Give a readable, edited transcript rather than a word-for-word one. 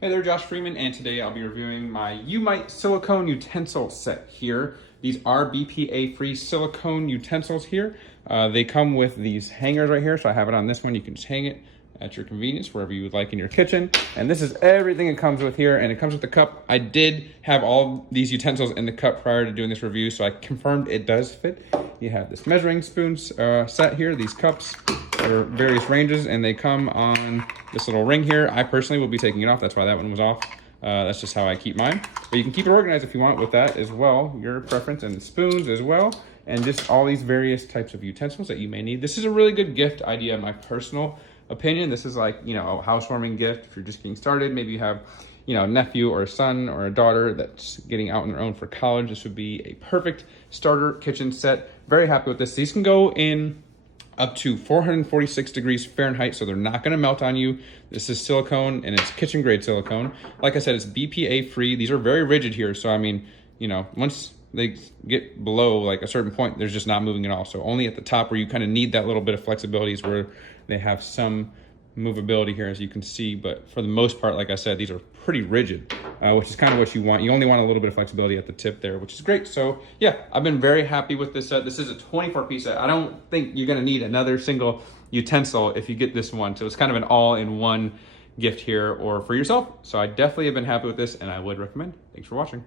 Hey there, Josh Freeman, and today I'll be reviewing my Umite Silicone Utensil Set here. These are BPA-free silicone utensils here. They come with these hangers right here, so I have it on this one. You can just hang it at your convenience, wherever you would like in your kitchen. And this is everything it comes with here, and it comes with the cup. I did have all these utensils in the cup prior to doing this review, so I confirmed it does fit. You have this measuring spoons set here, these cups. There are various ranges, and they come on this little ring here. I personally will be taking it off. That's why that one was off. That's just how I keep mine. But you can keep it organized if you want with that as well, your preference, and spoons as well, and just all these various types of utensils that you may need. This is a really good gift idea, in my personal opinion. This is like, you know, a housewarming gift if you're just getting started. Maybe you have, you know, a nephew or a son or a daughter that's getting out on their own for college. This would be a perfect starter kitchen set. Very happy with this. These can go in up to 446 degrees Fahrenheit, so they're not gonna melt on you. This is silicone, and it's kitchen grade silicone. Like I said, it's BPA free. These are very rigid here, so I mean, you know, once they get below like a certain point, there's just not moving at all. So only at the top where you kind of need that little bit of flexibility is where they have some movability here, as you can see. But for the most part, like I said, these are pretty rigid, which is kind of what you want. You only want a little bit of flexibility at the tip there, which is great. So yeah, I've been very happy with this set. This is a 24-piece set. I don't think you're gonna need another single utensil if you get this one. So it's kind of an all-in-one gift here or for yourself. So I definitely have been happy with this, and I would recommend. Thanks for watching.